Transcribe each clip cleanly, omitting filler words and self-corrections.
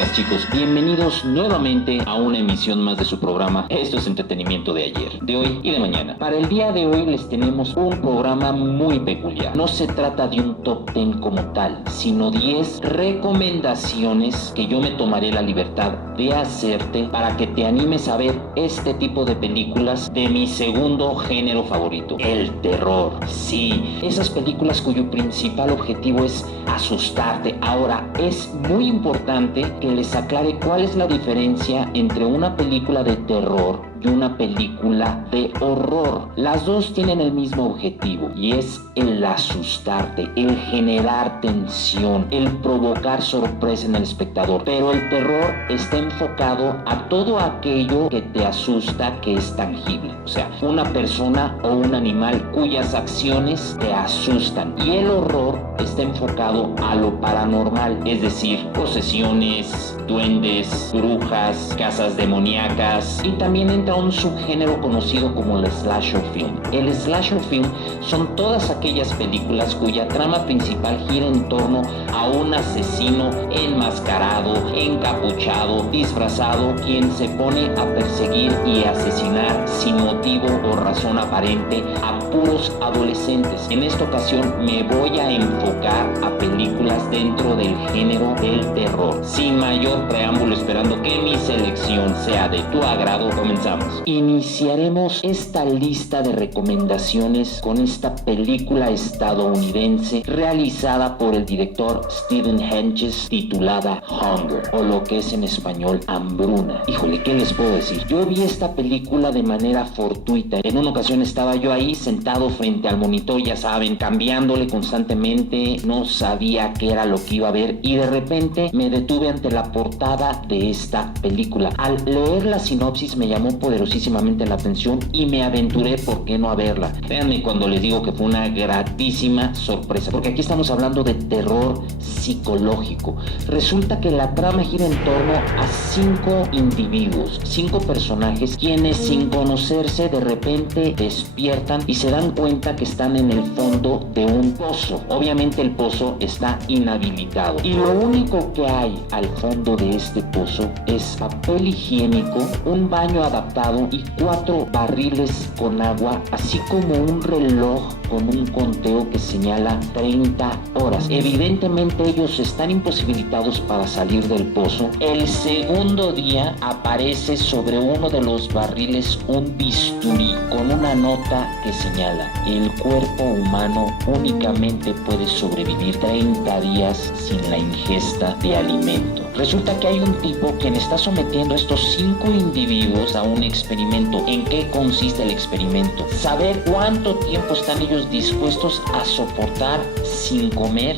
chicas, chicos, bienvenidos nuevamente a una emisión más de su programa. Esto es entretenimiento de ayer, de hoy y de mañana. Para el día de hoy les tenemos un programa muy peculiar. No se trata de un top 10 como tal, sino 10 recomendaciones que yo me tomaré la libertad de hacerte para que te animes a ver este tipo de películas de mi segundo género favorito, el terror. Sí, esas películas cuyo principal objetivo es asustarte. Ahora, es muy importante que les aclare cuál es la diferencia entre una película de terror y una película de horror. Las dos tienen el mismo objetivo y es el asustarte, el generar tensión, el provocar sorpresa en el espectador. Pero el terror está enfocado a todo aquello que te asusta, que es tangible. O sea, una persona o un animal cuyas acciones te asustan. Y el horror está enfocado a lo paranormal, es decir, posesiones, duendes, brujas, casas demoníacas, y también entra un subgénero conocido como el slasher film. El slasher film son todas aquellas películas cuya trama principal gira en torno a un asesino enmascarado, encapuchado, disfrazado, quien se pone a perseguir y asesinar sin motivo o razón aparente a puros adolescentes. En esta ocasión me voy a enfocar a películas dentro del género del terror. Sin mayor preámbulo, esperando que mi selección sea de tu agrado, comenzamos. Iniciaremos esta lista de recomendaciones con esta película estadounidense realizada por el director Stephen Hedges, titulada Hunger, o lo que es en español Hambruna. Híjole, ¿qué les puedo decir? Yo vi esta película de manera fortuita. En una ocasión estaba yo ahí sentado frente al monitor, ya saben, cambiándole constantemente, no sabía qué era lo que iba a ver y de repente me detuve ante la portada de esta película. Al leer la sinopsis me llamó poderosísimamente la atención y me aventuré, ¿por qué no a verla? Véanme cuando les digo que fue una gratísima sorpresa, porque aquí estamos hablando de terror psicológico. Resulta que la trama gira en torno a 5 individuos, 5 personajes, quienes sin conocerse de repente despiertan y se dan cuenta que están en el fondo de un pozo. Obviamente el pozo está inhabilitado y lo único que hay al fondo de este pozo es papel higiénico, un baño adaptado y 4 barriles con agua, así como un reloj con un conteo que señala 30 horas. Evidentemente ellos están imposibilitados para salir del pozo. El segundo día aparece sobre uno de los barriles un bisturí con una nota que señala: el cuerpo humano únicamente puede sobrevivir 30 días sin la ingesta de alimento. Resulta que hay un tipo quien está sometiendo a estos 5 individuos a un experimento. ¿En qué consiste el experimento? Saber cuánto tiempo están ellos dispuestos a soportar sin comer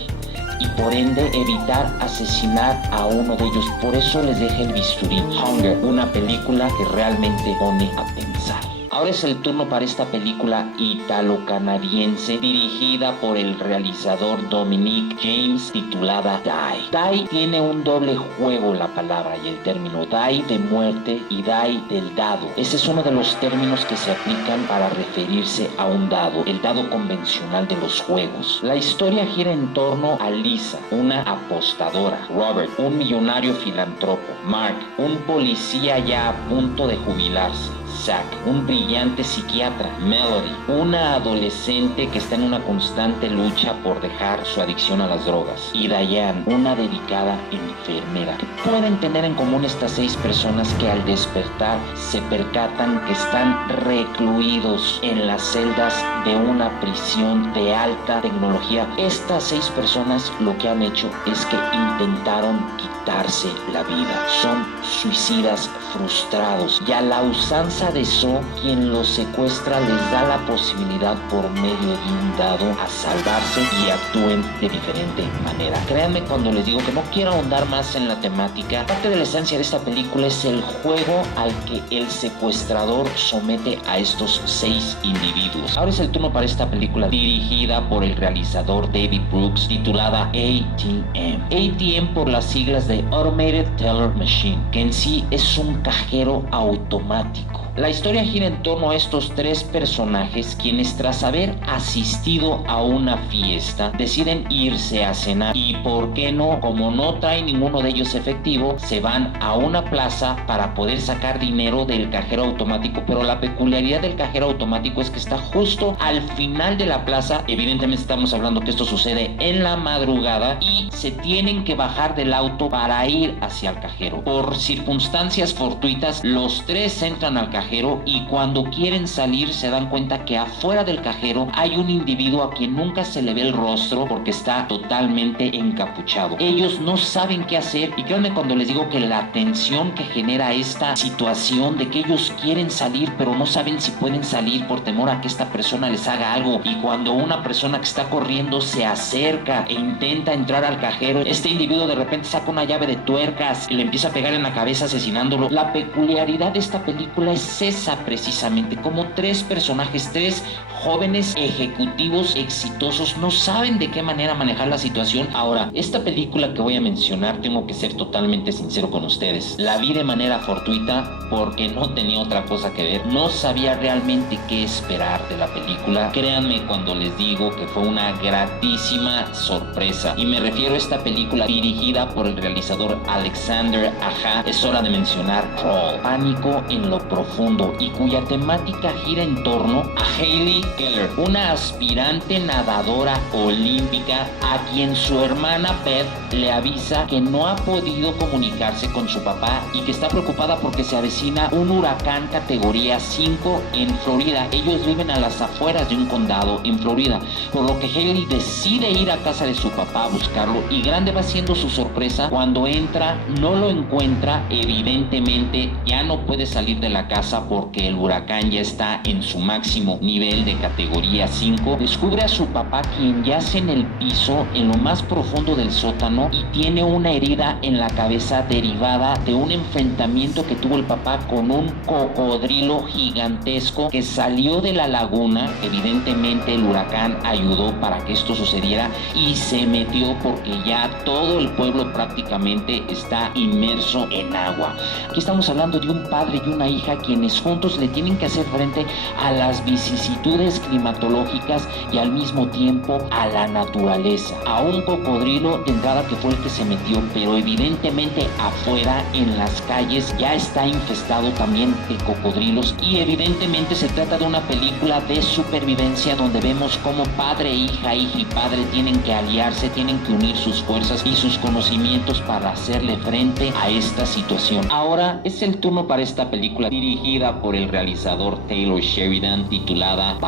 y por ende evitar asesinar a uno de ellos. Por eso les deja el bisturí. Hunger, una película que realmente pone a pensar. Ahora es el turno para esta película italo-canadiense dirigida por el realizador Dominic James, titulada Die. Die tiene un doble juego la palabra y el término die de muerte y die del dado. Ese es uno de los términos que se aplican para referirse a un dado, el dado convencional de los juegos. La historia gira en torno a Lisa, una apostadora; Robert, un millonario filántropo; Mark, un policía ya a punto de jubilarse; Zack, un brillante psiquiatra; Melody, una adolescente que está en una constante lucha por dejar su adicción a las drogas; y Diane, una dedicada enfermera. ¿Qué pueden tener en común estas 6 personas que al despertar se percatan que están recluidos en las celdas de una prisión de alta tecnología? Estas 6 personas lo que han hecho es que intentaron quitarse la vida. Son suicidas frustrados y a la usanza de Saw, quien los secuestra les da la posibilidad por medio de un dado a salvarse y actúen de diferente manera. Créanme cuando les digo que no quiero ahondar más en la temática. Parte de la esencia de esta película es el juego al que el secuestrador somete a estos 6 individuos. Ahora es el turno para esta película dirigida por el realizador David Brooks, titulada ATM. ATM por las siglas de Automated Teller Machine, que en sí es un cajero automático. La historia gira en torno a estos tres personajes quienes, tras haber asistido a una fiesta, deciden irse a cenar y, por qué no, como no trae ninguno de ellos efectivo, se van a una plaza para poder sacar dinero del cajero automático, pero la peculiaridad del cajero automático es que está justo al final de la plaza. Evidentemente estamos hablando que esto sucede en la madrugada y se tienen que bajar del auto para ir hacia el cajero. Por circunstancias fortuitas, los tres entran al cajero y cuando quieren salir se dan cuenta que afuera del cajero hay un individuo a quien nunca se le ve el rostro porque está totalmente encapuchado. Ellos no saben qué hacer y créanme cuando les digo que la tensión que genera esta situación de que ellos quieren salir pero no saben si pueden salir por temor a que esta persona les haga algo, y cuando una persona que está corriendo se acerca e intenta entrar al cajero, este individuo de repente saca una llave de tuercas y le empieza a pegar en la cabeza asesinándolo. La peculiaridad de esta película es esa precisamente, como tres personajes, tres jóvenes ejecutivos exitosos no saben de qué manera manejar la situación. Ahora, esta película que voy a mencionar, tengo que ser totalmente sincero con ustedes, la vi de manera fortuita porque no tenía otra cosa que ver, no sabía realmente qué esperar de la película. Créanme cuando les digo que fue una gratísima sorpresa, y me refiero a esta película dirigida por el realizador Alexander Aja. Es hora de mencionar Crawl, Pánico en lo Profundo, y cuya temática gira en torno a Hailey Keller, una aspirante nadadora olímpica a quien su hermana Beth le avisa que no ha podido comunicarse con su papá y que está preocupada porque se avecina un huracán categoría 5 en Florida. Ellos viven a las afueras de un condado en Florida, por lo que Hailey decide ir a casa de su papá a buscarlo, y grande va siendo su sorpresa cuando entra, no lo encuentra. Evidentemente ya no puede salir de la casa porque el huracán ya está en su máximo nivel de categoría 5. Descubre a su papá, quien yace en el piso en lo más profundo del sótano y tiene una herida en la cabeza derivada de un enfrentamiento que tuvo el papá con un cocodrilo gigantesco que salió de la laguna. Evidentemente el huracán ayudó para que esto sucediera y se metió porque ya todo el pueblo prácticamente está inmerso en agua. Aquí estamos hablando de un padre y una hija quienes juntos le tienen que hacer frente a las vicisitudes climatológicas y al mismo tiempo a la naturaleza, a un cocodrilo de entrada que fue el que se metió, pero evidentemente afuera en las calles ya está infestado también de cocodrilos. Y evidentemente se trata de una película de supervivencia donde vemos cómo padre, hija y padre tienen que aliarse, tienen que unir sus fuerzas y sus conocimientos para hacerle frente a esta situación. Ahora es el turno para esta película dirigida por el realizador Taylor Sheridan, titulada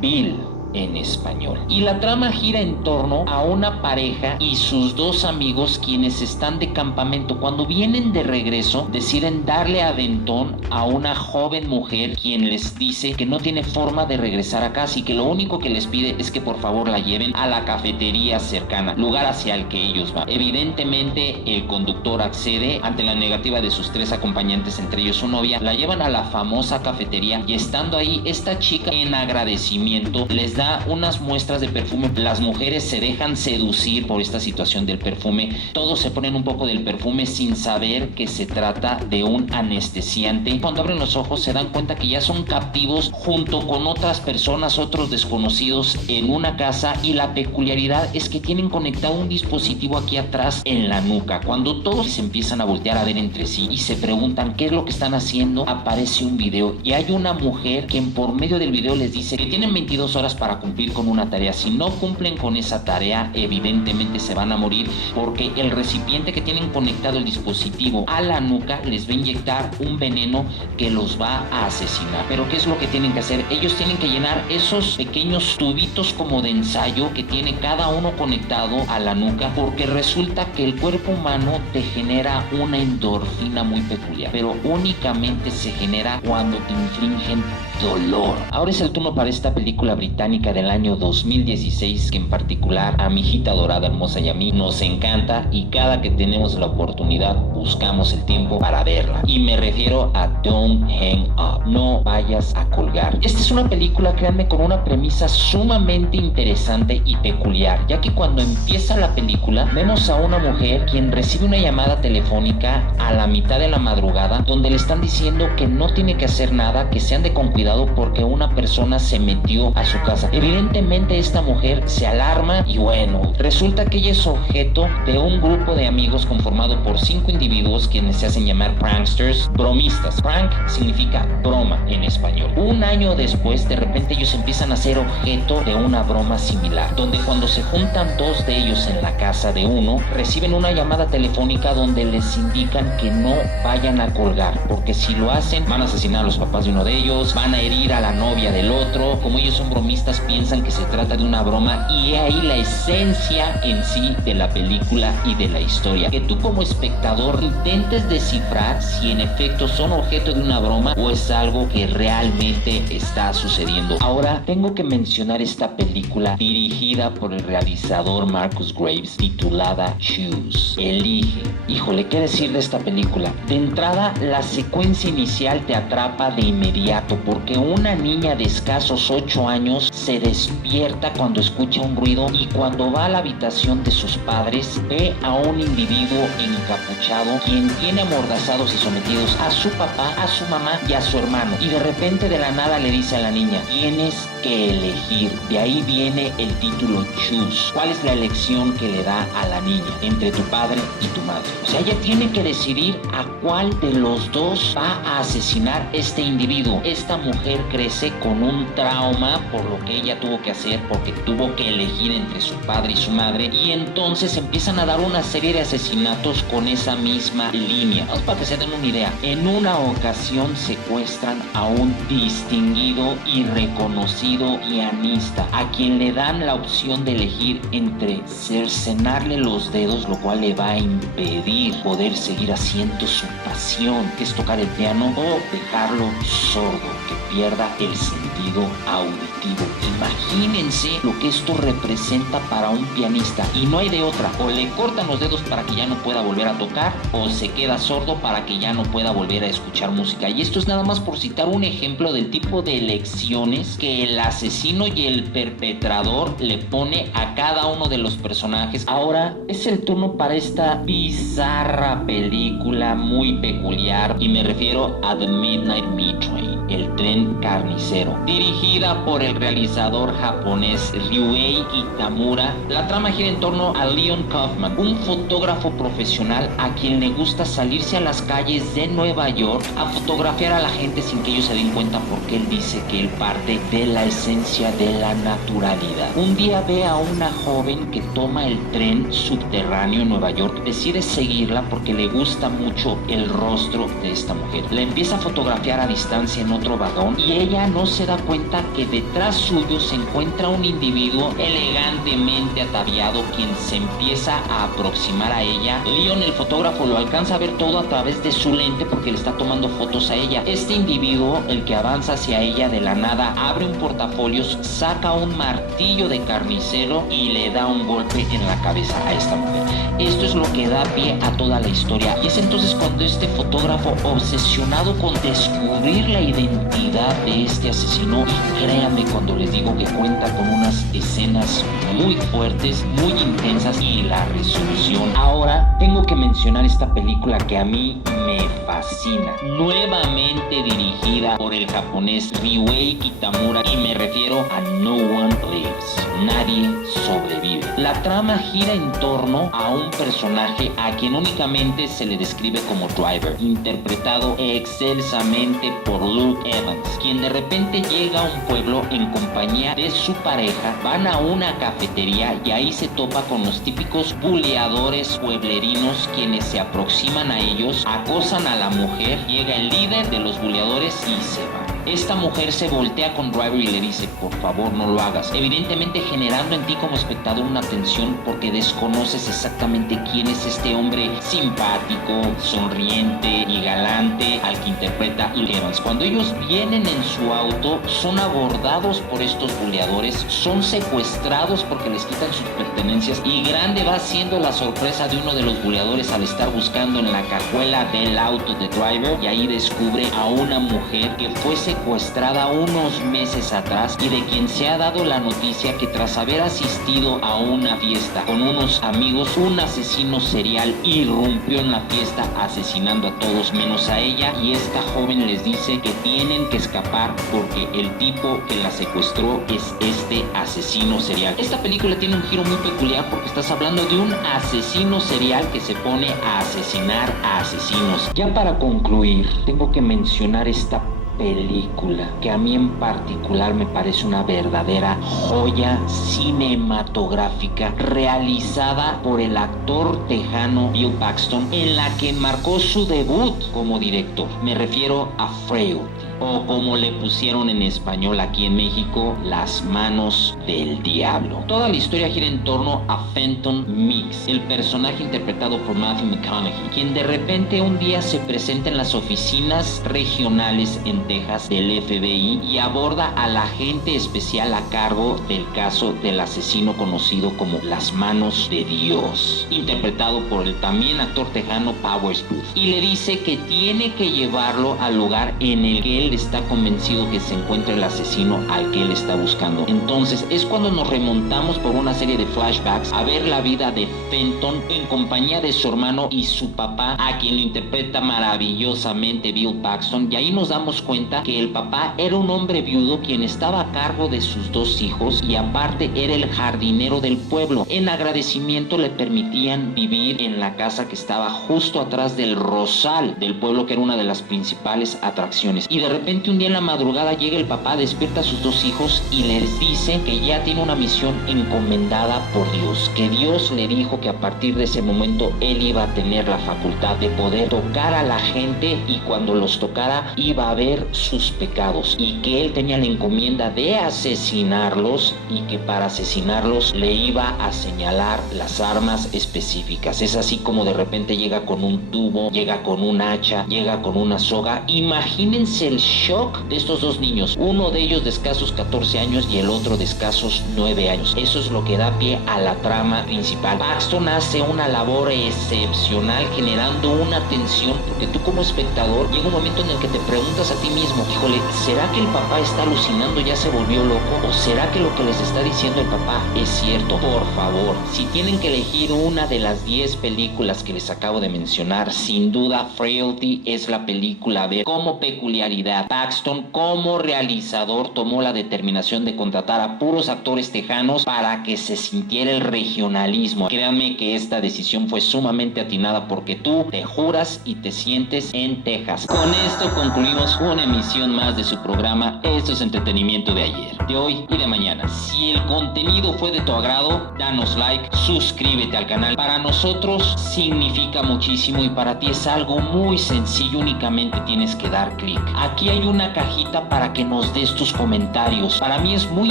Bill en español, y la trama gira en torno a una pareja y sus dos amigos quienes están de campamento. Cuando vienen de regreso deciden darle aventón a una joven mujer quien les dice que no tiene forma de regresar a casa y que lo único que les pide es que por favor la lleven a la cafetería cercana, lugar hacia el que ellos van. Evidentemente el conductor accede ante la negativa de sus tres acompañantes, entre ellos su novia. La llevan a la famosa cafetería y estando ahí, esta chica en agradecimiento les da unas muestras de perfume. Las mujeres se dejan seducir por esta situación del perfume. Todos se ponen un poco del perfume sin saber que se trata de un anestesiante. Cuando abren los ojos se dan cuenta que ya son captivos junto con otras personas, otros desconocidos, en una casa, y la peculiaridad es que tienen conectado un dispositivo aquí atrás en la nuca. Cuando todos se empiezan a voltear a ver entre sí y se preguntan qué es lo que están haciendo, aparece un video y hay una mujer que por medio del video les dice que tienen 22 horas para cumplir con una tarea. Si no cumplen con esa tarea, evidentemente se van a morir, porque el recipiente que tienen conectado el dispositivo a la nuca les va a inyectar un veneno que los va a asesinar. Pero ¿qué es lo que tienen que hacer? Ellos tienen que llenar esos pequeños tubitos como de ensayo que tiene cada uno conectado a la nuca, porque resulta que el cuerpo humano te genera una endorfina muy peculiar, pero únicamente se genera cuando te infligen dolor. Ahora es el turno para esta película británica británica del año 2016 que en particular a mi hijita dorada hermosa y a mí nos encanta y cada que tenemos la oportunidad buscamos el tiempo para verla. Y me refiero a Don't Hang Up, no vayas a colgar. Esta es una película, créanme, con una premisa sumamente interesante y peculiar, ya que cuando empieza la película vemos a una mujer quien recibe una llamada telefónica a la mitad de la madrugada donde le están diciendo que no tiene que hacer nada, que se ande con cuidado porque una persona se metió a su casa. Evidentemente esta mujer se alarma y bueno, resulta que ella es objeto de un grupo de amigos conformado por 5 individuos quienes se hacen llamar pranksters, bromistas. Prank significa broma en español. Un año después, de repente ellos empiezan a ser objeto de una broma similar, donde cuando se juntan 2 de ellos en la casa de uno, reciben una llamada telefónica donde les indican que no vayan a colgar, porque si lo hacen van a asesinar a los papás de uno de ellos, van a herir a la novia del otro. Como ellos son bromistas, piensan que se trata de una broma y he ahí la esencia en sí de la película y de la historia, que tú como espectador intentes descifrar si en efecto son objeto de una broma o es algo que realmente está sucediendo. Ahora tengo que mencionar esta película dirigida por el realizador Marcus Graves, titulada Choose, Elige. Híjole, ¿qué decir de esta película? De entrada, la secuencia inicial te atrapa de inmediato porque una niña de escasos 8 años se despierta cuando escucha un ruido y cuando va a la habitación de sus padres ve a un individuo encapuchado quien tiene amordazados y sometidos a su papá, a su mamá y a su hermano, y de repente de la nada le dice a la niña: tienes que elegir. De ahí viene el título Choose. ¿Cuál es la elección que le da a la niña entre tu padre y tu madre? O sea, ella tiene que decidir a cuál de los dos va a asesinar este individuo. Esta mujer crece con un trauma por lo que ella tuvo que hacer, porque tuvo que elegir entre su padre y su madre, y entonces empiezan a dar una serie de asesinatos con esa misma línea. Vamos, para que se den una idea. En una ocasión secuestran a un distinguido y reconocido pianista, a quien le dan la opción de elegir entre cercenarle los dedos, lo cual le va a impedir poder seguir haciendo su pasión, que es tocar el piano, o dejarlo sordo, que pierda el sentido auditivo. Imagínense lo que esto representa para un pianista, y no hay de otra: o le cortan los dedos para que ya no pueda volver a tocar, o se queda sordo para que ya no pueda volver a escuchar música. Y esto es nada más por citar un ejemplo del tipo de elecciones que el asesino y el perpetrador le pone a cada uno de los personajes. Ahora es el turno para esta bizarra película muy peculiar, y me refiero a The Midnight Meat Train, el tren carnicero, dirigida por el realizador japonés Ryuhei Kitamura. La trama gira en torno a Leon Kaufman, un fotógrafo profesional a quien le gusta salirse a las calles de Nueva York a fotografiar a la gente sin que ellos se den cuenta, porque él dice que él parte de la esencia de la naturalidad. Un día ve a una joven que toma el tren subterráneo en Nueva York, decide seguirla porque le gusta mucho el rostro de esta mujer. La empieza a fotografiar a distancia en otro vagón y ella no se da cuenta que detrás suyo se encuentra un individuo elegantemente ataviado quien se empieza a aproximar a ella. Leon, el fotógrafo, lo alcanza a ver todo a través de su lente porque le está tomando fotos a ella. Este individuo, el que avanza hacia ella, de la nada abre un portafolios, saca un martillo de carnicero y le da un golpe en la cabeza a esta mujer. Esto es lo que da pie a toda la historia, y es entonces cuando este fotógrafo, obsesionado con descubrir la identidad de este asesino, y créanme cuando les digo que cuenta con unas escenas muy fuertes, muy intensas, y la resolución. Ahora tengo que mencionar esta película que a mí me fascina, nuevamente dirigida por el japonés Ryuhei Kitamura, y me refiero a No One Lives, Nadie Sobrevive. La trama gira en torno a un personaje a quien únicamente se le describe como Driver, interpretado excelsamente por Luke Evans, quien de repente llega a un pueblo en compañía de su pareja. Van a una cafetería y ahí se topa con los típicos buleadores pueblerinos, quienes se aproximan a ellos, acosan a la mujer. Llega el líder de los buleadores y se va. Esta mujer se voltea con Driver y le dice, por favor no lo hagas, evidentemente generando en ti como espectador una tensión porque desconoces exactamente quién es este hombre simpático, sonriente y galante al que interpreta Luke Evans. Cuando ellos vienen en su auto, son abordados por estos buleadores, son secuestrados porque les quitan sus pertenencias, y grande va siendo la sorpresa de uno de los buleadores al estar buscando en la cajuela del auto de Driver, y ahí descubre a una mujer que fue secuestrada unos meses atrás y de quien se ha dado la noticia que tras haber asistido a una fiesta con unos amigos, un asesino serial irrumpió en la fiesta asesinando a todos menos a ella, y esta joven les dice que tienen que escapar porque el tipo que la secuestró es este asesino serial. Esta película tiene un giro muy peculiar porque estás hablando de un asesino serial que se pone a asesinar a asesinos. Ya para concluir, tengo que mencionar esta película que a mí en particular me parece una verdadera joya cinematográfica realizada por el actor tejano Bill Paxton, en la que marcó su debut como director. Me refiero a Frailty, o como le pusieron en español aquí en México, Las manos del diablo. Toda la historia gira en torno a Fenton Mix, el personaje interpretado por Matthew McConaughey, quien de repente un día se presenta en las oficinas regionales en Texas del FBI y aborda al agente especial a cargo del caso del asesino conocido como Las manos de Dios, interpretado por el también actor tejano Powers Booth, y le dice que tiene que llevarlo al lugar en el que él está convencido que se encuentra el asesino al que él está buscando. Entonces es cuando nos remontamos por una serie de flashbacks a ver la vida de Fenton en compañía de su hermano y su papá, a quien lo interpreta maravillosamente Bill Paxton, y ahí nos damos cuenta que el papá era un hombre viudo quien estaba a cargo de sus dos hijos y aparte era el jardinero del pueblo. En agradecimiento le permitían vivir en la casa que estaba justo atrás del rosal del pueblo, que era una de las principales atracciones. Y de repente un día en la madrugada llega el papá, despierta a sus dos hijos y les dice que ya tiene una misión encomendada por Dios, que Dios le dijo que a partir de ese momento él iba a tener la facultad de poder tocar a la gente, y cuando los tocara iba a ver sus pecados, y que él tenía la encomienda de asesinarlos, y que para asesinarlos le iba a señalar las armas específicas. Es así como de repente llega con un tubo, llega con un hacha, llega con una soga. Imagínense el shock de estos dos niños, uno de ellos de escasos 14 años y el otro de escasos 9 años. Eso es lo que da pie a la trama principal. Paxton hace una labor excepcional generando una tensión, porque tú como espectador llega un momento en el que te preguntas a ti mismo, híjole, ¿será que el papá está alucinando, ya se volvió loco? ¿O será que lo que les está diciendo el papá es cierto? Por favor, si tienen que elegir una de las 10 películas que les acabo de mencionar, sin duda Frailty es la película a ver. Como peculiaridad, Paxton como realizador tomó la determinación de contratar a puros actores tejanos para que se sintiera el regionalismo. Créanme que esta decisión fue sumamente atinada porque tú te juras y te sientes en Texas. Con esto concluimos una emisión más de su programa Esto es Entretenimiento de ayer, de hoy y de mañana. Si el contenido fue de tu agrado, danos like, suscríbete al canal. Para nosotros significa muchísimo y para ti es algo muy sencillo, únicamente tienes que dar clic. Aquí hay una cajita para que nos des tus comentarios. Para mí es muy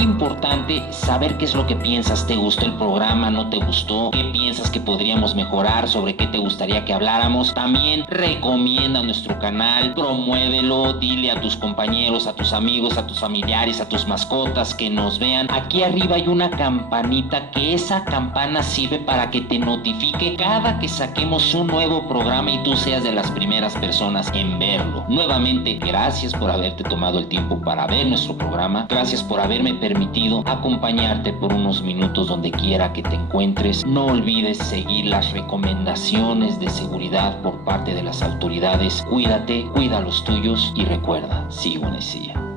importante saber qué es lo que piensas. ¿Te gustó el programa? ¿No te gustó? ¿Qué piensas que podríamos mejorar? ¿Sobre qué te gustaría que habláramos? También recomienda nuestro canal, promuévelo, dile a tus compañeros, a tus amigos, a tus familiares, a tus mascotas que nos vean. Aquí arriba hay una campanita, que esa campana sirve para que te notifique cada que saquemos un nuevo programa y tú seas de las primeras personas en verlo. Nuevamente, gracias por haberte tomado el tiempo para ver nuestro programa. Gracias por haberme permitido acompañarte por unos minutos donde quiera que te encuentres. No olvides seguir las recomendaciones de seguridad por parte de las autoridades. Cuídate, cuida a los tuyos y recuerda, see you when I see you.